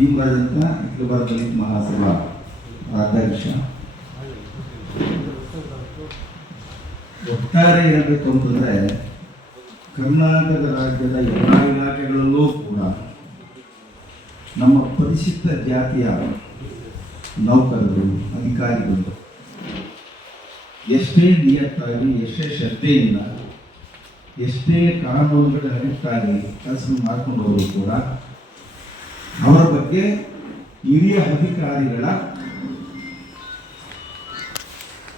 ಭೀಮರಾಜ್ ಅಂತ ಅಖಿಲ ಮಹಾಸಭಾ ಅಧ್ಯಕ್ಷ ಒಟ್ಟಾರೆ ಹೇಳಬೇಕು ಅಂತಂದರೆ ಕರ್ನಾಟಕ ರಾಜ್ಯದ ಎಲ್ಲ ಇಲಾಖೆಗಳಲ್ಲೂ ಕೂಡ ನಮ್ಮ ಪರಿಶಿಷ್ಟ ಜಾತಿಯ ನೌಕರರು, ಅಧಿಕಾರಿಗಳು ಎಷ್ಟೇ ನಿಯತ್ತಾಗಿ, ಎಷ್ಟೇ ಶ್ರದ್ಧೆಯಿಂದ, ಎಷ್ಟೇ ಕಾನೂನುಗಳ ಅರಿತಾಗಿ ಕೆಲಸ ಮಾಡ್ಕೊಂಡು ಹೋದ್ರು ಕೂಡ ಅವರ ಬಗ್ಗೆ ಹಿರಿಯ ಅಧಿಕಾರಿಗಳ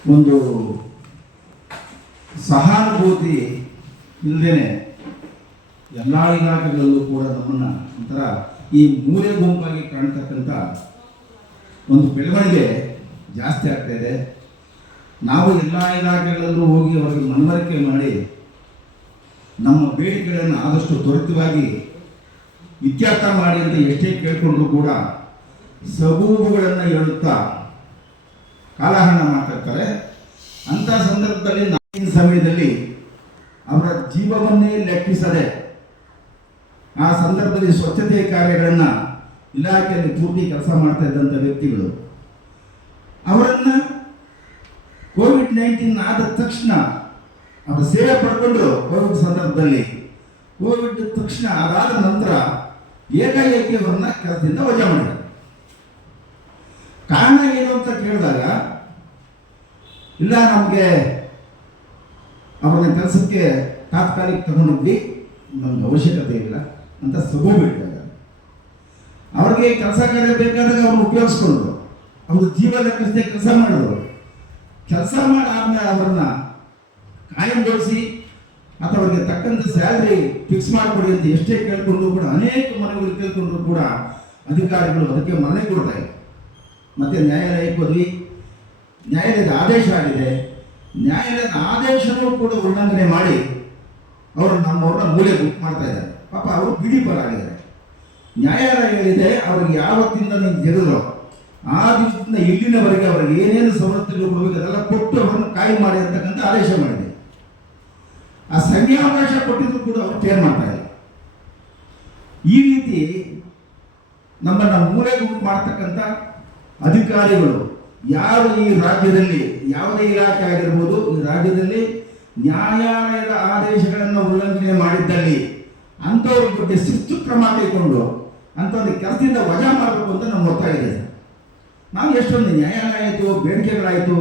ಒಂದು ಸಹಾನುಭೂತಿ ಇಲ್ಲದೇನೆ ಎಲ್ಲ ಇಲಾಖೆಗಳಲ್ಲೂ ಕೂಡ ನಮ್ಮನ್ನ ಒಂಥರ ಈ ಮೂಲೆ ಗುಂಪಾಗಿ ಕಾಣ್ತಕ್ಕಂಥ ಒಂದು ಬೆಳವಣಿಗೆ ಜಾಸ್ತಿ ಆಗ್ತಾ ಇದೆ. ನಾವು ಎಲ್ಲ ಇಲಾಖೆಗಳಲ್ಲೂ ಹೋಗಿ ಅವರಿಗೆ ಮನವರಿಕೆ ಮಾಡಿ ನಮ್ಮ ಬೇಡಿಕೆಗಳನ್ನು ಆದಷ್ಟು ತ್ವರಿತವಾಗಿ ಇತ್ಯರ್ಥ ಮಾಡಿ ಅಂತ ಎಷ್ಟೇ ಕೇಳಿಕೊಂಡು ಕೂಡ ಸಬೂಬುಗಳನ್ನು ಹೇಳುತ್ತಾ ಕಾಲಹರಣ ಮಾಡ್ತಿರ್ತಾರೆ. ಅಂಥ ಸಂದರ್ಭದಲ್ಲಿ ನಾಳಿನ ಸಮಯದಲ್ಲಿ ಅವರ ಜೀವವನ್ನೇ ಲೆಕ್ಕಿಸದೆ ಆ ಸಂದರ್ಭದಲ್ಲಿ ಸ್ವಚ್ಛತೆ ಕಾರ್ಯಗಳನ್ನು ಇಲಾಖೆಯಲ್ಲಿ ಪೂರ್ತಿ ಕೆಲಸ ಮಾಡ್ತಾ ಇದ್ದಂಥ ವ್ಯಕ್ತಿಗಳು. ಅವರನ್ನು ಕೋವಿಡ್ ನೈನ್ಟೀನ್ ಆದ ತಕ್ಷಣ ಅವರ ಸೇವೆ ಪಡ್ಕೊಂಡ್ರು ಕೋವಿಡ್ ಸಂದರ್ಭದಲ್ಲಿ. ಕೋವಿಡ್ ತಕ್ಷಣ ಅದಾದ ನಂತರ ಏಕಾಏಕಿ ಅವರನ್ನ ಕೆಲಸದಿಂದ ವಜಾ ಮಾಡಿದ ಕಾರಣ ಏನು ಅಂತ ಕೇಳಿದಾಗ, ಇಲ್ಲ ನಮಗೆ ಅವರನ್ನ ಕೆಲಸಕ್ಕೆ ತಾತ್ಕಾಲಿಕ ತಗೊಂಡೋಗಿ ನಮ್ಗೆ ಅವಶ್ಯಕತೆ ಇಲ್ಲ ಅಂತ ಸಬೂ ಬಿಟ್ಟಾಗ, ಅವ್ರಿಗೆ ಕೆಲಸ ಕಾರ್ಯ ಬೇಕಾದಾಗ ಅವ್ರನ್ನ ಉಪಯೋಗಿಸ್ಕೊಂಡ್ರು ಅವರು ಜೀವ ಲೆಕ್ಕಿಸದೆ ಕೆಲಸ ಮಾಡಿದ್ರು ಕೆಲಸ ಮಾಡಿ ಆದ್ಮೇಲೆ ಅವರನ್ನ ಕಾಯಂಗೊಳಿಸಿ ಅಥವಾ ಅವರಿಗೆ ತಕ್ಕಂತೆ ಸ್ಯಾಲ್ರಿ ಫಿಕ್ಸ್ ಮಾಡಿಕೊಡಿ ಅಂತ ಎಷ್ಟೇ ಕೇಳ್ಕೊಂಡ್ರು ಕೂಡ, ಅನೇಕ ಮನೆಗಳು ಕೇಳ್ಕೊಂಡ್ರು ಕೂಡ ಅಧಿಕಾರಿಗಳು ಅದಕ್ಕೆ ಮನೆ ಕೊಡ್ತಾ ಮತ್ತೆ ನ್ಯಾಯಾಲಯಕ್ಕೆ ಹೋದ್ವಿ. ನ್ಯಾಯಾಲಯದ ಆದೇಶ ಆಗಿದೆ. ನ್ಯಾಯಾಲಯದ ಆದೇಶನೂ ಕೂಡ ಉಲ್ಲಂಘನೆ ಮಾಡಿ ಅವರು ನಮ್ಮವ್ರನ್ನ ಮೂಲೆ ಬುಕ್ ಮಾಡ್ತಾ ಇದ್ದಾರೆ. ಪಾಪ ಅವರು ಬಿಡಿ ಆಗಿದ್ದಾರೆ ನ್ಯಾಯಾಲಯಗಳಿದೆ, ಅವ್ರಿಗೆ ಯಾವತ್ತಿಂದ ನೀವು ತೆಗೆದ್ರು ಆ ದಿವಸದಿಂದ ಇಲ್ಲಿನವರೆಗೆ ಅವ್ರಿಗೆ ಏನೇನು ಸವಲತ್ತುಗಳು ಕೊಡಬೇಕು ಅದೆಲ್ಲ ಕೊಟ್ಟು ಅವರನ್ನು ಕಾಯಿ ಮಾಡಿ ಅಂತಕ್ಕಂಥ ಆದೇಶ ಮಾಡಿದೆ ಆ ಸಂಖ್ಯಾವಕಾಶ ಕೊಟ್ಟಿದ್ರು ಕೂಡ ಅವರು ಕೇರ್ ಮಾಡ್ತಾರೆ ಈ ರೀತಿ ನಮ್ಮನ್ನ ಮೂಲೆ ಗುಂಪು ಮಾಡ್ತಕ್ಕಂಥ ಅಧಿಕಾರಿಗಳು ಯಾರು ಈ ರಾಜ್ಯದಲ್ಲಿ, ಯಾವುದೇ ಇಲಾಖೆ ಆಗಿರ್ಬೋದು, ಈ ರಾಜ್ಯದಲ್ಲಿ ನ್ಯಾಯಾಲಯದ ಆದೇಶಗಳನ್ನು ಉಲ್ಲಂಘನೆ ಮಾಡಿದ್ದಲ್ಲಿ ಅಂಥವ್ರ ಬಗ್ಗೆ ಶಿಸ್ತು ಕ್ರಮ ಕೈಗೊಂಡು ಅಂಥವ್ರ ಕೆಲಸದಿಂದ ವಜಾ ಮಾಡಬೇಕು ಅಂತ ನಮ್ಗೆ ಗೊತ್ತಾಗಿದೆ ನಾವು ಎಷ್ಟೊಂದು ನ್ಯಾಯಾಲಯ ಆಯಿತು ಬೇಡಿಕೆಗಳಾಯಿತು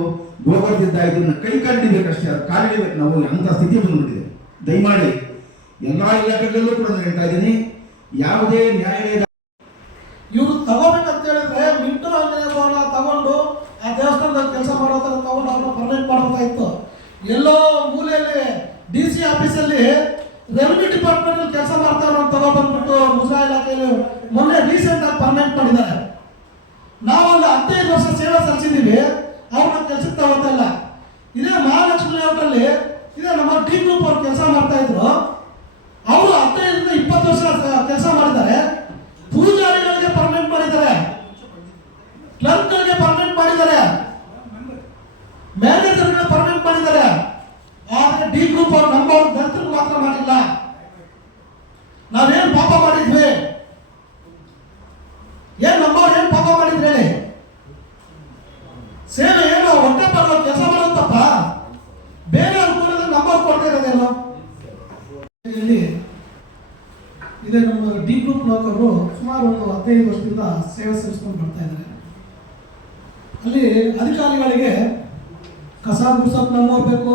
ಗೋಬರ್ದಿದ್ದಾಯಿತು ಕೈ ಕಂಡಿಬೇಕಷ್ಟೇ ಅದು ಕಾಲಿಡಬೇಕು ನಾವು ಅಂಥ ಸ್ಥಿತಿ ಬಂದ್ಬಿಟ್ಟಿದೆ. ದಯಮಾಡಿ ಎಲ್ಲ ಇಲಾಖೆಗಳಲ್ಲೂ ಕೂಡ ಹೇಳ್ತಾ ಇದ್ದೀನಿ, ಯಾವುದೇ ನ್ಯಾಯಾಲಯದ ಇವರು ತಗೋಬೇಕಂತ ಹೇಳಿದ್ರೆ ಮಿಂಟು ಅಂತ ತಗೊಂಡು ಆ ದೇವಸ್ಥಾನದಲ್ಲಿ ಕೆಲಸ ಮಾಡೋ ತಗೊಂಡು ಅವ್ರನ್ನ ಪರ್ಮನೆಂಟ್ ಮಾಡಬೇಕಾಗಿತ್ತು ಎಲ್ಲೋ ಮೂಲೆಯಲ್ಲಿ ಡಿ ಸಿ ಆಫೀಸಲ್ಲಿ ರೆವಿನ್ಯೂ ಡಿಪಾರ್ಟ್ಮೆಂಟ್ ಕೆಲಸ ಮಾಡ್ತಾರೆ ಅಂತ ತಗೊಬಂದ್ಬಿಟ್ಟು ಮುಜಾ ಇಲಾಖೆಯಲ್ಲಿ ಮೊನ್ನೆ ರೀಸೆಂಟ್ ಆಗಿ ಪರ್ಮನೆಂಟ್ ಮಾಡಿದ್ದಾರೆ. ನಾವು ಅಲ್ಲಿ ಹದಿನೈದು ವರ್ಷ ಸೇವೆ ಸಲ್ಲಿಸಿದ್ದೀವಿ ಅವ್ರನ್ನ ಕೆಲಸಕ್ಕೆ ತಗೋತಾ ಇಲ್ಲ ಇದೇ ಮಹಾಲಕ್ಷ್ಮಿ ಲೇಔಟಲ್ಲಿ ಇದೇ ನಮ್ಮ ಡಿ ಗ್ರೂಪ್ ಅವ್ರು ಕೆಲಸ ಮಾಡ್ತಾ ಇದ್ರು ಅವರು ಹದಿನೈದರಿಂದ ಇಪ್ಪತ್ತು ವರ್ಷ ಕೆಲಸ ಮಾಡಿದ್ದಾರೆ ಪೂಜಾರಿಗಳಿಗೆ ಪರ್ಮನೆಂಟ್ ಮಾಡಿದ್ದಾರೆ ಕ್ಲರ್ಕ್ಗಳಿಗೆ ಪರ್ಮನೆಂಟ್ ಮಾಡಿದ್ದಾರೆ ಮ್ಯಾನೇಜರ್ಗಳಿಗೆ ಪರ್ಮನೆಂಟ್ ಮಾಡಿದ್ದಾರೆ ಆದ್ರೆ ಡಿ ಗ್ರೂಪ್ ಅವ್ರು ನಮ್ಮ ಅವ್ರ ದಲಿತರಿಗೆ ಮಾತ್ರ ಮಾಡಿಲ್ಲ ನಾವೇನ್ ಪಾಪ ಮಾಡಿದ್ವಿ ಏನ್ ನಮ್ಮವ್ರು ಏನ್ ಪಾಪ ಮಾಡಿದ್ರಿ ಹೇಳಿ ಸೇವೆ ಏನು ಹೊಟ್ಟೆ ಬರೋ ಕೆಲಸ ಮಾಡೋದು ತಪ್ಪ ಬೇರೆ ಅನುಕೂಲದಲ್ಲಿ ನಮ್ಮವ್ರು ಕೊಡ್ತಾ ಇರೋದೇನು ಇಲ್ಲಿ ಇದೆ ನಮ್ಮ ನೌಕರರು ಸುಮಾರು ಒಂದು ಹದಿನೈದು ವರ್ಷದಿಂದ ಸೇವೆ ಸಲ್ಲಿಸ್ಕೊಂಡು ಬರ್ತಾ ಇದ್ದಾರೆ. ಅಲ್ಲಿ ಅಧಿಕಾರಿಗಳಿಗೆ ಕಸ ಗುಡ್ಸೋದು ನಮ್ಮೋರ್ಬೇಕು ಬೇಕು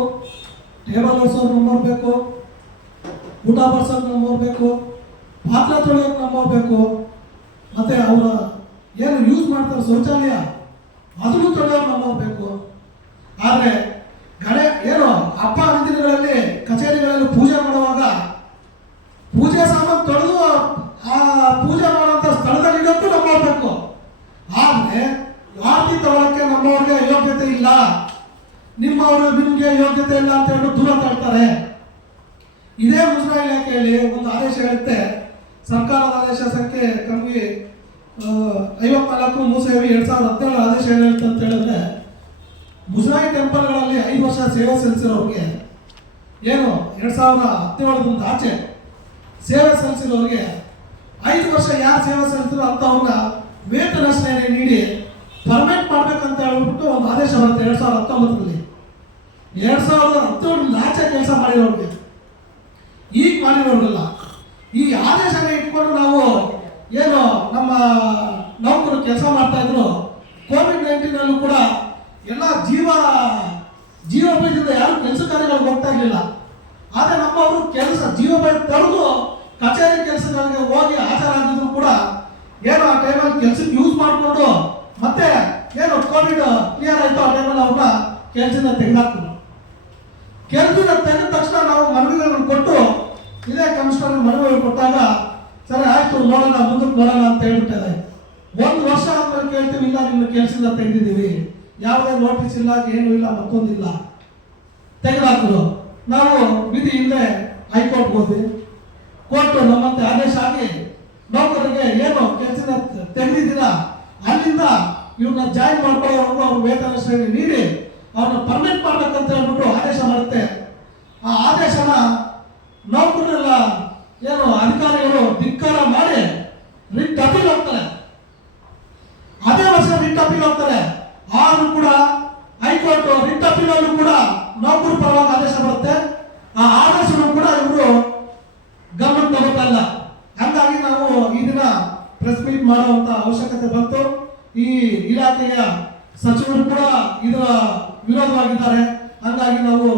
ಟೇಬಲ್ ಓಡಿಸೋರು ನಮ್ಮವ್ರು ಬೇಕು, ಊಟ ಬಡ್ಸೋದು ನಮ್ಮೋರ್ಬೇಕು ಬೇಕು, ಪಾತ್ರ ತೊಳೆಯೋಕೆ ನಮ್ಮೋರ್ಬೇಕು ಬೇಕು, ಮತ್ತೆ ಅವರ ಏನು ಯೂಸ್ ಮಾಡ್ತಾರೆ ಶೌಚಾಲಯ, ಅದನ್ನು ತೊಳೆಯೋರು ನಮ್ಮೋರ್ಬೇಕು ಬೇಕು. ಆದರೆ ಮುಜರಾಯಿ ಇಲಾಖೆಯಲ್ಲಿ ಒಂದು ಆದೇಶ ಹೇಳುತ್ತೆ. ಸರ್ಕಾರದ ಆದೇಶ ಸಂಖ್ಯೆ ಕಮ್ಮಿ ಐವತ್ನಾಲ್ಕು ಮೂಸೇವಿ ಎರಡ್ ಸಾವಿರದ ಹದಿನೇಳು ಆದೇಶ ಏನು ಹೇಳುತ್ತೆ ಅಂತ ಹೇಳಿದ್ರೆ, ಮುಜರಾಯಿ ಟೆಂಪಲ್ಗಳಲ್ಲಿ ಐದು ವರ್ಷ ಸೇವೆ ಸಲ್ಲಿಸಿರೋರಿಗೆ ಏನು, ಎರಡು ಸಾವಿರದ ಹದಿನೇಳರಿಂದ ಆಚೆ ಸೇವೆ ಸಲ್ಲಿಸಿರೋರಿಗೆ ಐದು ವರ್ಷ ಯಾರು ಸೇವೆ ಸಲ್ಲಿಸಿದ್ರು ಅಂಥವ್ರನ್ನ ವೇತನ ಶ್ರೇಣಿ ನೀಡಿ ಪರ್ಮನೆಂಟ್ ಮಾಡ್ಬೇಕಂತ ಹೇಳ್ಬಿಟ್ಟು ಒಂದು ಆದೇಶ ಬರುತ್ತೆ ಎರಡು ಸಾವಿರದ ಹತ್ತೊಂಬತ್ತರಲ್ಲಿ. ಎರಡು ಸಾವಿರದ ಹತ್ತೇಳರಿಂದ ಆಚೆ ಕೆಲಸ ಮಾಡಿರೋರಿಗೆ. ಈಗ ಮಾಡಿರೋರ್ಗಲ್ಲ ಈ ಆದೇಶನ ಇಟ್ಕೊಂಡು ನಾವು ಏನು ನಮ್ಮ ನೌಕರು ಕೆಲಸ ಮಾಡ್ತಾ ಇದ್ರು ಕೋವಿಡ್ ನೈನ್ಟೀನಲ್ಲೂ ಕೂಡ ಎಲ್ಲ ಜೀವ ಜೀವೋಪಾಯದಿಂದ ಯಾರು ಕೆಲಸ ಕಾರ್ಯಗಳಿಗೆ ಹೋಗ್ತಾ ಇರಲಿಲ್ಲ. ಆದರೆ ನಮ್ಮವರು ಕೆಲಸ ಜೀವೋಪಾಯ ಪಡೆದು ಕಚೇರಿ ಕೆಲಸಗಳಿಗೆ ಹೋಗಿ ಹಾಜರಾಗಿದ್ರು ಕೂಡ ಏನು ಆ ಟೈಮಲ್ಲಿ ಕೆಲಸಕ್ಕೆ ಯೂಸ್ ಮಾಡಿಕೊಂಡು ಮತ್ತೆ ಏನು ಕೋವಿಡ್ ಕ್ಲಿಯರ್ ಆಯಿತು ಆ ಟೈಮಲ್ಲಿ ಅವ್ರನ್ನ ಕೆಲಸದಿಂದ ತೆಗೆದಾಕ್ತಾರೆ ಕೆಲಸದ ತೆಗೆದ ತಕ್ಷಣ ನಾವು ಮನವಿಗಳನ್ನು ಕೊಟ್ಟು ಇದೇ ಕಮಿಷನರ್ ಮನವಿ ಕೊಟ್ಟಾಗ, ಸರಿ, ಆಯ್ತು, ನೋಡೋಣ, ಮುಂದಕ್ಕೆ ಬರೋಣ ಅಂತ ಹೇಳ್ಬಿಟ್ಟಿದೆ. ಒಂದು ವರ್ಷ ಆದ್ಮೇಲೆ ಕೇಳ್ತೀವಿ, ಇಲ್ಲ ನಿಮ್ಮ ಕೆಲಸದಿಂದ ತೆಗೆದಿದ್ದೀವಿ. ಯಾವುದೇ ನೋಟಿಸ್ ಇಲ್ಲ, ಏನೂ ಇಲ್ಲ, ಮತ್ತೊಂದಿಲ್ಲ. ತೆಗೆದಾಕಿದ್ರು ನಾವು ವಿಧಿ ಹಿಂದೆ ಹೈಕೋರ್ಟ್ ಹೋದ್ವಿ. ಕೋರ್ಟ್ ನಮ್ಮಂತೆ ಆದೇಶ ಆಗಿ ನೌಕರರಿಗೆ ಏನು ಕೆಲಸದ ತೆಗೆದಿದ್ದೀರ? ಅಲ್ಲಿಂದ ಇವ್ರನ್ನ ಜಾಯಿನ್ ಮಾಡ್ಕೊಳ್ಳೋವರೆಗೂ ಅವ್ರ ವೇತನ ಶ್ರೇಣಿ ನೀಡಿ, ಅವ್ರನ್ನ ಪರ್ಮಿಟ್ ಮಾಡ್ಬೇಕಂತ ಹೇಳ್ಬಿಟ್ಟು ಆದೇಶ ಮಾಡುತ್ತೆ. ಆ ಆದೇಶನ ನೌಕರರೆಲ್ಲ ಏನು ಅಧಿಕಾರಿಗಳು ಧಿಕ್ಕಾರ ಮಾಡಿ ರಿಟ್ ಅಪೀಲ್ ಹೋಗ್ತಾರೆ. ಅದೇ ವರ್ಷ ರಿಟ್ ಅಪೀಲ್ ಹೋಗ್ತಾರೆ. ಆದ್ರೂ ಕೂಡ ಹೈಕೋರ್ಟ್ ರಿಟ್ ಅಪೀಲ್ ಅಲ್ಲೂ ಕೂಡ ನೌಕರ ಪರವಾಗಿ ಆದೇಶ ಬರುತ್ತೆ. ಆ ಆದೇಶವನ್ನು ಕೂಡ ಇವರು ಗಮನ ತಗೋತಾ ಇಲ್ಲ. ಹಂಗಾಗಿ ನಾವು ಈ ದಿನ ಪ್ರೆಸ್ ಮೀಟ್ ಮಾಡುವಂತ ಅವಶ್ಯಕತೆ ಬಂತು. ಈ ಇಲಾಖೆಯ ಸಚಿವರು ಕೂಡ ಇದರ ವಿರೋಧವಾಗಿದ್ದಾರೆ. ಹಂಗಾಗಿ ನಾವು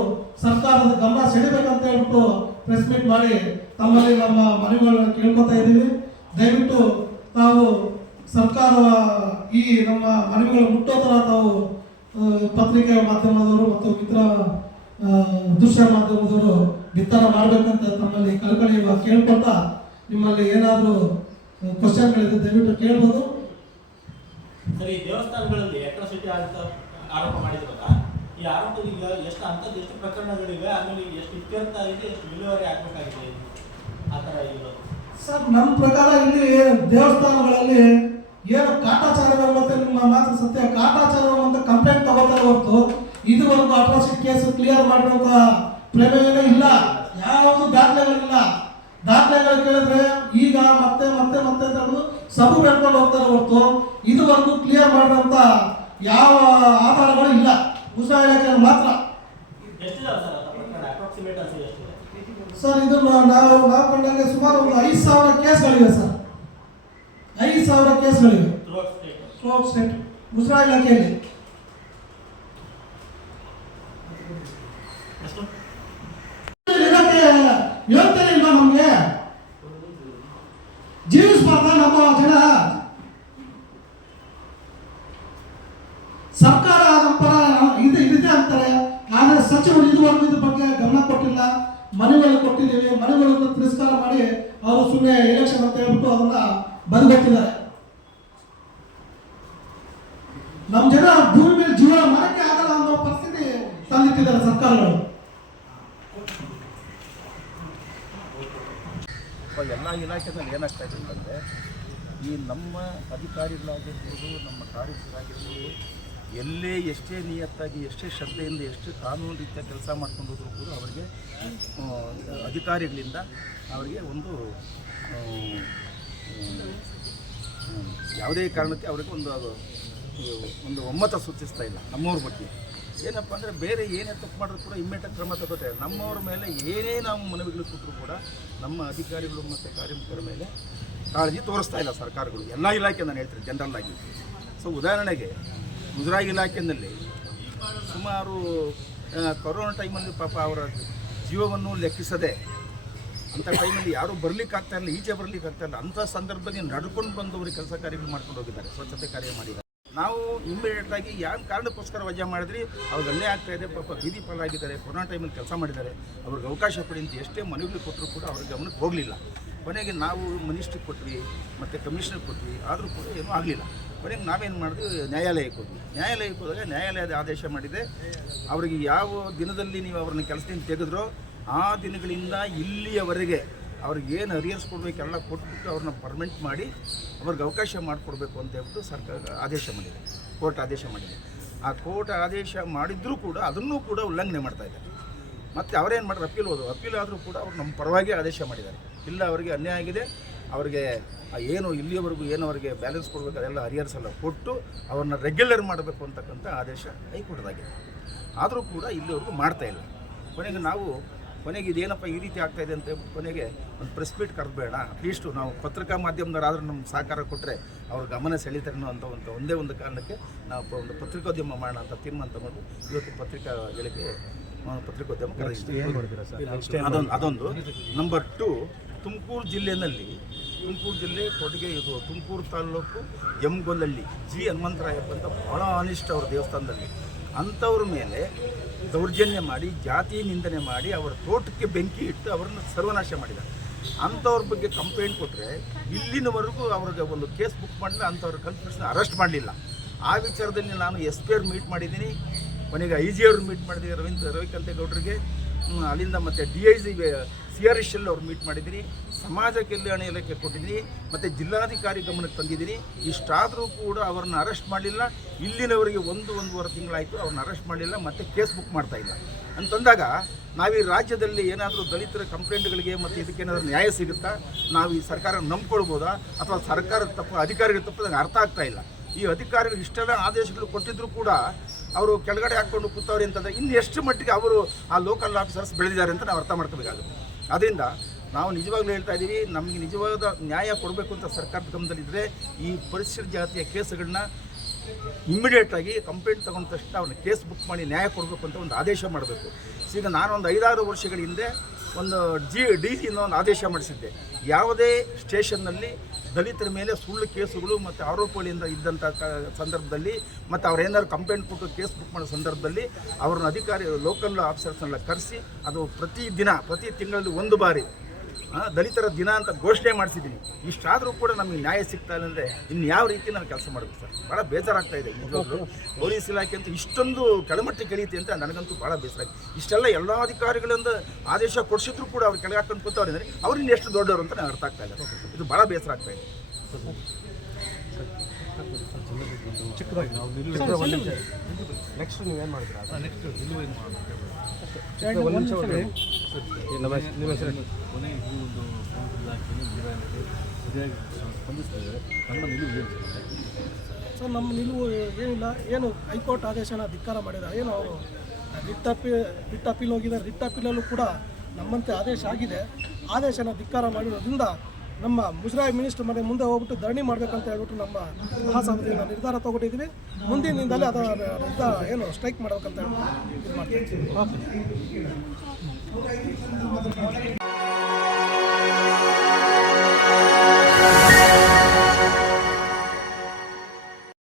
ಸರ್ಕಾರದ ಗಮನ ಸೆಳಿಬೇಕಂತ ಹೇಳ್ಬಿಟ್ಟು ಪ್ರೆಸ್ ಮೀಟ್ ಮಾಡಿ ತಮ್ಮಲ್ಲಿ ನಮ್ಮ ಮನವಿಗಳನ್ನು ಕೇಳ್ಕೊತಾ ಇದ್ದೀವಿ. ದಯವಿಟ್ಟು ತಾವು ಸರ್ಕಾರ ಈ ನಮ್ಮ ಮನವಿಗಳು ಮುಟ್ಟೋ ಥರ ತಾವು ಪತ್ರಿಕೆ ಮಾಧ್ಯಮದವರು ಮತ್ತು ಇತರ ದೃಶ್ಯ ಮಾಧ್ಯಮದವರು ಬಿತ್ತರ ಮಾಡಬೇಕಂತ ತಮ್ಮಲ್ಲಿ ಕಳ್ಕಳಿ ಕೇಳ್ಕೊಳ್ತಾ ನಿಮ್ಮಲ್ಲಿ ಏನಾದರೂ ಕ್ವಶನ್ಗಳಿದೆ ದಯವಿಟ್ಟು ಕೇಳ್ಬೋದು. ಸರಿ ದೇವಸ್ಥಾನಗಳಲ್ಲಿ ಅಂತ ಆರೋಪ ಮಾಡಿದ್ರಲ್ಲ ಈ ಆರೋಪದ ಈಗ ಎಷ್ಟು ಅಂಥದ್ದು ಎಷ್ಟು ಪ್ರಕರಣಗಳಿವೆ ಆಮೇಲೆ ಎಷ್ಟು ಇತ್ಯರ್ಥ ಇದೆ, ಎಷ್ಟು ವಿಲೇವಾರಿ ಆಗ್ಬೇಕಾಗಿದೆ ಆ ಥರ ಇರೋದು. ಸರ್ ನಮ್ಮ ಪ್ರಕಾರ ಇಲ್ಲಿ ದೇವಸ್ಥಾನಗಳಲ್ಲಿ ಏನು ಕಾಟಾಚಾರದ ಮತ್ತೆ ನಿಮ್ಮ ಮಾತು ಸತ್ಯ ಕಾಟಾಚಾರ ಅಂತ ಕಂಪ್ಲೇಂಟ್ ತಗೋತಾರೆ ಹೊರತು ಇದುವರೆಗೂ ಅಟ್ರಾಸಿಟಿ ಕೇಸ್ ಕ್ಲಿಯರ್ ಮಾಡಿರುವಂತ ಪ್ರಮೇಯನೇ ಇಲ್ಲ. ಯಾವುದು ದಾಖಲೆಗಳಿಲ್ಲ. ದಾಖಲೆಗಳು ಕೇಳಿದ್ರೆ ಈಗ ಮತ್ತೆ ಮತ್ತೆ ಮತ್ತೆ ಹೇಳೋದು ಸಬು ಬೆಳ್ಕೊಂಡು ಹೋಗ್ತಾರೆ ಹೊರತು ಇದುವರೆಗೂ ಕ್ಲಿಯರ್ ಮಾಡುವಂತ ಯಾವ ಆಧಾರಗಳು ಇಲ್ಲ. ಮುಸ್ಲಿಂ ಇಲಾಖೆಯಲ್ಲಿ ಮಾತ್ರ. ಸರ್ ಇದನ್ನ ನಾವು ನಾವು ಸುಮಾರು ಒಂದು ಐದು ಸಾವಿರ ಕೇಸ್ಗಳಿವೆ ಸರ್. ಐದು ಸಾವಿರ ಕೇಸ್ಗಳಿವೆ. ಸ್ಟೇಟ್ ಸ್ಟೇಟ್ ಇಲಾಖೆಯಲ್ಲಿ. ಇಲಾಖೆ ನಮ್ಮ ಜನ. ಸರ್ಕಾರ ಸಚಿವರು ಇದುವರೆಗೂ ಇದ್ರ ಬಗ್ಗೆ ಗಮನ ಕೊಟ್ಟಿಲ್ಲ, ಮನೆಗಳು ಕೊಟ್ಟಿದ್ದೀವಿ, ಮನೆಗಳನ್ನು ತಿರಸ್ಕಾರ ಮಾಡಿ ಅವರು ಸುಮ್ಮನೆ ಎಲೆಕ್ಷನ್ ಅಂತ ಹೇಳ್ಬಿಟ್ಟು ಅದನ್ನ ಬಂದ್ಬಿಟ್ಟಿದ್ದಾರೆ ನಮ್ಮ ಜನ ಭೂಮಿ ಮೇಲೆ ಜೀವನ ಮಾಡಕ್ಕೆ ಆಗಲ್ಲ ಅನ್ನೋ ಪರಿಸ್ಥಿತಿ ತಂದಿಟ್ಟಿದ್ದಾರೆ ಸರ್ಕಾರಗಳು. ಎಲ್ಲ ಇಲಾಖೆದಲ್ಲಿ ಏನಾಗ್ತಾ ಇದೆ ಅಂತಂದರೆ, ಈ ನಮ್ಮ ಅಧಿಕಾರಿಗಳಾಗಿರ್ಬೋದು, ನಮ್ಮ ಕಾರ್ಯಕರ್ತರಾಗಿರ್ಬೋದು ಎಲ್ಲೇ ಎಷ್ಟೇ ನಿಯತ್ತಾಗಿ, ಎಷ್ಟೇ ಶ್ರದ್ಧೆಯಿಂದ, ಎಷ್ಟೇ ಕಾನೂನು ರೀತಿಯ ಕೆಲಸ ಮಾಡ್ಕೊಂಡು ಹೋದರೂ ಕೂಡ ಅವರಿಗೆ ಅಧಿಕಾರಿಗಳಿಂದ ಅವರಿಗೆ ಒಂದು ಯಾವುದೇ ಕಾರಣಕ್ಕೆ ಅವರಿಗೆ ಒಂದು, ಅದು ಒಂದು ಒಮ್ಮತ ಸೂಚಿಸ್ತಾ ಇಲ್ಲ ನಮ್ಮವ್ರ ಬಗ್ಗೆ. ಏನಪ್ಪ ಅಂದರೆ ಬೇರೆ ಏನೇ ತಪ್ಪು ಮಾಡಿದ್ರು ಕೂಡ ಇಮ್ಮಿಡಿಯೇಟ್ ಕ್ರಮ ತಗೋತಾರೆ ನಮ್ಮವ್ರ ಮೇಲೆ ಏನೇ ನಾವು ಮನವಿಗಳು ಕೊಟ್ಟರು ಕೂಡ ನಮ್ಮ ಅಧಿಕಾರಿಗಳು ಮತ್ತು ಕಾರ್ಮಿಕರ ಮೇಲೆ ಕಾಳಜಿ ತೋರಿಸ್ತಾ ಇಲ್ಲ ಸರ್ಕಾರಗಳು. ಎಲ್ಲ ಇಲಾಖೆ ನಾನು ಹೇಳ್ತೀನಿ ಜನರಲ್ ಆಗಿ. ಸೊ ಉದಾಹರಣೆಗೆ ಮುಜರಾಯಿ ಇಲಾಖೆಯಲ್ಲಿ ಸುಮಾರು ಕೊರೋನಾ ಟೈಮಲ್ಲಿ ಪಾಪ ಅವರ ಜೀವವನ್ನು ಲೆಕ್ಕಿಸದೆ ಅಂಥ ಟೈಮಲ್ಲಿ ಯಾರೂ ಬರ್ಲಿಕ್ಕೆ ಆಗ್ತಾ ಇರಲಿಲ್ಲ, ಈಚೆ ಬರ್ಲಿಕ್ಕೆ ಆಗ್ತಾ ಅಂಥ ಸಂದರ್ಭದಲ್ಲಿ ನಡ್ಕೊಂಡು ಬಂದವರು ಕೆಲಸ ಕಾರ್ಯಗಳು ಮಾಡ್ಕೊಂಡು ಹೋಗಿದ್ದಾರೆ, ಸ್ವಚ್ಛತೆ ಕಾರ್ಯ ಮಾಡಿದ್ದಾರೆ. ನಾವು ಇಮ್ಮಿಡಿಯೇಟ್ ಆಗಿ ಯಾವ ಕಾರಣಕ್ಕೋಸ್ಕರ ವಜಾ ಮಾಡಿದ್ರಿ, ಅವ್ರಲ್ಲೇ ಆಗ್ತಾ ಇದೆ, ಪಾಪ ಬೀದಿ ಪಾಲಾಗಿದ್ದಾರೆ, ಕೊರೋನಾ ಟೈಮಲ್ಲಿ ಕೆಲಸ ಮಾಡಿದ್ದಾರೆ. ಅವ್ರಿಗೆ ಅವಕಾಶ ಕೊಡಿ ಅಂತ ಎಷ್ಟೇ ಮನವಿಗಳು ಕೊಟ್ಟರು ಕೂಡ ಅವ್ರ ಗಮನಕ್ಕೆ ಹೋಗಲಿಲ್ಲ. ಕೊನೆಗೆ ನಾವು ಮಿನಿಸ್ಟ್ರಿಗೆ ಕೊಟ್ವಿ, ಮತ್ತು ಕಮಿಷನರ್ ಕೊಟ್ವಿ, ಆದರೂ ಕೂಡ ಏನೂ ಆಗಲಿಲ್ಲ. ಕೊನೆಗೆ ನಾವೇನು ಮಾಡಿದ್ವಿ? ನ್ಯಾಯಾಲಯಕ್ಕೆ ಹೋದ್ವಿ. ನ್ಯಾಯಾಲಯಕ್ಕೆ ಹೋದಾಗ ನ್ಯಾಯಾಲಯದ ಆದೇಶ ಮಾಡಿದೆ. ಅವರಿಗೆ ಯಾವ ದಿನದಲ್ಲಿ ನೀವು ಅವ್ರನ್ನ ಕೆಲಸದಿಂದ ತೆಗೆದ್ರೋ ಆ ದಿನಗಳಿಂದ ಇಲ್ಲಿಯವರೆಗೆ ಅವ್ರಿಗೆ ಏನು ಅರಿಯರ್ಸ್ ಕೊಡಬೇಕೆಲ್ಲ ಕೊಟ್ಬಿಟ್ಟು ಅವ್ರನ್ನ ಪರ್ಮೆಂಟ್ ಮಾಡಿ ಅವ್ರಿಗೆ ಅವಕಾಶ ಮಾಡಿಕೊಡ್ಬೇಕು ಅಂತ ಹೇಳ್ಬಿಟ್ಟು ಸರ್ಕಾರ ಆದೇಶ ಮಾಡಿದೆ. ಕೋರ್ಟ್ ಆದೇಶ ಮಾಡಿದೆ. ಆ ಕೋರ್ಟ್ ಆದೇಶ ಮಾಡಿದ್ರೂ ಕೂಡ ಅದನ್ನೂ ಕೂಡ ಉಲ್ಲಂಘನೆ ಮಾಡ್ತಾ ಇದ್ದಾರೆ. ಮತ್ತು ಅವರೇನು ಮಾಡಿದ್ರು? ಅಪೀಲ್ ಹೋದ್ರು. ಅಪೀಲ್ ಆದರೂ ಕೂಡ ಅವ್ರು ನಮ್ಮ ಪರವಾಗಿ ಆದೇಶ ಮಾಡಿದ್ದಾರೆ. ಇಲ್ಲ, ಅವರಿಗೆ ಅನ್ಯಾಯ ಆಗಿದೆ. ಅವರಿಗೆ ಏನು ಇಲ್ಲಿಯವರೆಗೂ ಏನು ಅವರಿಗೆ ಬ್ಯಾಲೆನ್ಸ್ ಕೊಡಬೇಕು ಅದೆಲ್ಲ ಹರಿಯರ್ಸ್ ಎಲ್ಲ ಕೊಟ್ಟು ಅವ್ರನ್ನ ರೆಗ್ಯುಲರ್ ಮಾಡಬೇಕು ಅಂತಕ್ಕಂಥ ಆದೇಶ ಹೈಕೋರ್ಟ್ದಾಗಿದೆ. ಆದರೂ ಕೂಡ ಇಲ್ಲಿವರೆಗೂ ಮಾಡ್ತಾ ಇಲ್ಲ. ಕೊನೆಗೆ ನಾವು ಕೊನೆಗೆ ಇದೇನಪ್ಪ ಈ ರೀತಿ ಆಗ್ತಾ ಇದೆ ಅಂತ ಹೇಳ್ಬಿಟ್ಟು ಕೊನೆಗೆ ಒಂದು ಪ್ರೆಸ್ ಮೀಟ್ ಕರೆದ್ಬೇಡ. ಅಟ್ಲೀಸ್ಟು ನಾವು ಪತ್ರಿಕಾ ಮಾಧ್ಯಮದವರಾದರೂ ನಮ್ಮ ಸಹಕಾರ ಕೊಟ್ಟರೆ ಅವ್ರ ಗಮನ ಸೆಳೀತಾರೆ ಅನ್ನೋ ಅಂತ ಒಂದೇ ಒಂದು ಕಾರಣಕ್ಕೆ ನಾವು ಒಂದು ಪತ್ರಿಕೋದ್ಯಮ ಮಾಡೋಣ ಅಂತ ತೀರ್ಮಾನ ತಗೊಂಡು ಇವತ್ತು ಪತ್ರಿಕಾಗಳಿಗೆ ಪತ್ರಿಕೋದ್ಯಮ ಕರೆದಿದ್ದೀವಿ. ಅದೊಂದು ಅದೊಂದು. ನಂಬರ್ ಟು ತುಮಕೂರು ಜಿಲ್ಲೆಯಲ್ಲಿ, ತುಮಕೂರು ಜಿಲ್ಲೆ ಕೊಟ್ಟಿಗೆ ಇದು ತುಮಕೂರು ತಾಲ್ಲೂಕು ಎಮ್ಗೊಲ್ಲಳ್ಳಿ ಜಿ ಹನುಮಂತರಾಯಪ್ಪ ಅಂತ ಭಾಳ ಅನಿಷ್ಟ ಅವ್ರ ದೇವಸ್ಥಾನದಲ್ಲಿ. ಅಂಥವ್ರ ಮೇಲೆ ದೌರ್ಜನ್ಯ ಮಾಡಿ, ಜಾತಿ ನಿಂದನೆ ಮಾಡಿ ಅವರ ತೋಟಕ್ಕೆ ಬೆಂಕಿ ಇಟ್ಟು ಅವರನ್ನು ಸರ್ವನಾಶ ಮಾಡಿದ ಅಂಥವ್ರ ಬಗ್ಗೆ ಕಂಪ್ಲೇಂಟ್ ಕೊಟ್ಟರೆ ಇಲ್ಲಿನವರೆಗೂ ಅವ್ರಿಗೆ ಒಂದು ಕೇಸ್ ಬುಕ್ ಮಾಡಿದ್ರೆ ಅಂಥವ್ರ ಕನ್ಫ್ಯೂಷನ್ ಅರೆಸ್ಟ್ ಮಾಡಲಿಲ್ಲ. ಆ ವಿಚಾರದಲ್ಲಿ ನಾನು ಎಸ್ ಪಿ ಅವ್ರು ಮೀಟ್ ಮಾಡಿದ್ದೀನಿ. ಕೊನೆಗೆ ಐ ಜಿ ಅವ್ರು ಮೀಟ್ ಮಾಡಿದ್ದೀನಿ ರವೀಂದ್ರ ರವಿಕಾಂತೇಗೌಡರಿಗೆ ಅಲ್ಲಿಂದ ಮತ್ತು D I G C R S L ಅವ್ರು ಮೀಟ್ ಮಾಡಿದ್ದೀನಿ ಸಮಾಜ ಕಲ್ಯಾಣ ಇಲಾಖೆ ಕೊಟ್ಟಿದ್ದೀನಿ ಮತ್ತು ಜಿಲ್ಲಾಧಿಕಾರಿ ಗಮನಕ್ಕೆ ತಂದಿದ್ದೀನಿ ಇಷ್ಟಾದರೂ ಕೂಡ ಅವ್ರನ್ನ ಅರೆಸ್ಟ್ ಮಾಡಲಿಲ್ಲ. ಇಲ್ಲಿನವರಿಗೆ ಒಂದು ಒಂದೂವರೆ ತಿಂಗಳಾಯಿತು, ಅವ್ರನ್ನ ಅರೆಸ್ಟ್ ಮಾಡಲಿಲ್ಲ, ಮತ್ತು ಕೇಸ್ ಬುಕ್ ಮಾಡ್ತಾ ಇಲ್ಲ. ಅಂತಂದಾಗ ನಾವು ಈ ರಾಜ್ಯದಲ್ಲಿ ಏನಾದರೂ ದಲಿತರ ಕಂಪ್ಲೇಂಟ್ಗಳಿಗೆ ಮತ್ತು ಇದಕ್ಕೇನಾದರೂ ನ್ಯಾಯ ಸಿಗುತ್ತಾ? ನಾವು ಈ ಸರ್ಕಾರ ನಂಬ್ಕೊಳ್ಬೋದಾ? ಅಥವಾ ಸರ್ಕಾರದ ತಪ್ಪು, ಅಧಿಕಾರಿಗಳ ತಪ್ಪು ನನಗೆ ಅರ್ಥ ಆಗ್ತಾ ಇಲ್ಲ. ಈ ಅಧಿಕಾರಿಗಳು ಇಷ್ಟೆಲ್ಲ ಆದೇಶಗಳು ಕೊಟ್ಟಿದ್ರು ಕೂಡ ಅವರು ಕೆಳಗಡೆ ಹಾಕ್ಕೊಂಡು ಕೂತವ್ರೆ ಅಂತಂದ್ರೆ ಇನ್ನು ಎಷ್ಟು ಮಟ್ಟಿಗೆ ಅವರು ಆ ಲೋಕಲ್ ಆಫೀಸರ್ಸ್ ಬೆಳೆದಿದ್ದಾರೆ ಅಂತ ನಾವು ಅರ್ಥ ಮಾಡ್ಕೋಬೇಕಾಗುತ್ತೆ ಅದರಿಂದ ನಾವು ನಿಜವಾಗ್ಲೂ ಹೇಳ್ತಾ ಇದ್ದೀವಿ ನಮಗೆ ನಿಜವಾದ ನ್ಯಾಯ ಕೊಡಬೇಕು ಅಂತ ಸರ್ಕಾರದ ಗಮನದಲ್ಲಿದ್ದರೆ ಈ ಪರಿಶಿಷ್ಟ ಜಾತಿಯ ಕೇಸುಗಳನ್ನ ಇಮ್ಮಿಡಿಯೇಟಾಗಿ ಕಂಪ್ಲೇಂಟ್ ತಗೊಂಡ ತಕ್ಷಣ ಅವ್ರನ್ನ ಕೇಸ್ ಬುಕ್ ಮಾಡಿ ನ್ಯಾಯ ಕೊಡಬೇಕು ಅಂತ ಒಂದು ಆದೇಶ ಮಾಡಬೇಕು. ಈಗ ನಾನೊಂದು ಐದಾರು ವರ್ಷಗಳ ಹಿಂದೆ ಒಂದು ಜಿ, ಡಿ ಸಿ ಒಂದು ಆದೇಶ ಮಾಡಿಸಿದ್ದೆ. ಯಾವುದೇ ಸ್ಟೇಷನ್ನಲ್ಲಿ ದಲಿತರ ಮೇಲೆ ಸುಳ್ಳು ಕೇಸುಗಳು ಮತ್ತು ಆರೋಪಗಳಿಂದ ಇದ್ದಂಥ ಕ- ಸಂದರ್ಭದಲ್ಲಿ ಮತ್ತು ಅವರೇನಾದ್ರು ಕಂಪ್ಲೇಂಟ್ ಕೊಟ್ಟು ಕೇಸ್ ಬುಕ್ ಮಾಡೋ ಸಂದರ್ಭದಲ್ಲಿ ಅವ್ರನ್ನ ಅಧಿಕಾರಿ ಲೋಕಲ್ ಆಫೀಸರ್ಸ್ನೆಲ್ಲ ಕರೆಸಿ ಅದು ಪ್ರತಿ ದಿನ, ಪ್ರತಿ ತಿಂಗಳಲ್ಲಿ ಒಂದು ಬಾರಿ ದಲಿತರ ದಿನ ಅಂತ ಘೋಷಣೆ ಮಾಡಿಸಿದ್ದೀನಿ. ಇಷ್ಟಾದರೂ ಕೂಡ ನಮಗೆ ನ್ಯಾಯ ಸಿಗ್ತಾ ಇಲ್ಲ ಅಂದರೆ ಇನ್ನು ಯಾವ ರೀತಿ ನಾನು ಕೆಲಸ ಮಾಡಬೇಕು ಸರ್? ಭಾಳ ಬೇಜಾರಾಗ್ತಾ ಇದೆ ಪೊಲೀಸ್ ಇಲಾಖೆ ಅಂತ ಇಷ್ಟೊಂದು ಕೆಳಮಟ್ಟಕ್ಕೆ ಇಳೀತಿ ಅಂತ ನನಗಂತೂ ಭಾಳ ಬೇಸರ ಇಷ್ಟೆಲ್ಲ ಎಲ್ಲ ಅಧಿಕಾರಿಗಳಿಂದ ಆದೇಶ ಕೊಡಿಸಿದ್ರು ಕೂಡ ಅವ್ರು ಕೆಳಗೆ ಹಾಕೊಂಡು ಕೂತವ್ರು ಅಂದರೆ ಅವ್ರಿಂದ ಎಷ್ಟು ದೊಡ್ಡವರು ಅಂತ ನನಗೆ ಅರ್ಥ ಆಗ್ತಾ ಇಲ್ಲ. ಇದು ಭಾಳ ಬೇಸರ ಆಗ್ತಾ ಇದೆ. ನೆಕ್ಸ್ಟ್ ಮಾಡ್ತೀರಾ ನಿಲುವು ಸರ್? ನಮ್ಮ ನಿಲುವು ಏನಿಲ್ಲ ಏನು ಹೈಕೋರ್ಟ್ ಆದೇಶನ ಧಿಕ್ಕಾರ ಮಾಡಿದ್ದಾರೆ ಏನು ಅವರು ರಿಟ್ ಅಪಿ ರಿಟ್ ಅಪೀಲ್ ಹೋಗಿದ್ದಾರೆ ರಿಟ್ ಅಪೀಲಲ್ಲೂ ಕೂಡ ನಮ್ಮಂತೆ ಆದೇಶ ಆಗಿದೆ ಆದೇಶನ ಧಿಕ್ಕಾರ ಮಾಡಿರೋದ್ರಿಂದ ನಮ್ಮ ಮುಜರಾಯಿ ಮಿನಿಸ್ಟರ್ ಮನೆ ಮುಂದೆ ಹೋಗ್ಬಿಟ್ಟು ಧರಣಿ ಮಾಡಬೇಕಂತ ಹೇಳ್ಬಿಟ್ಟು ನಮ್ಮ ಮಹಾಸಭೆಯಿಂದ ನಿರ್ಧಾರ ತಗೊಂಡಿದ್ದೀವಿ. ಮುಂದಿನ ದಿನದಲ್ಲಿ ಅದರ ಏನು ಸ್ಟ್ರೈಕ್ ಮಾಡಬೇಕಂತ ಹೇಳ್ಬಿಟ್ಟು. ಮಾಡ್ತೀವಿ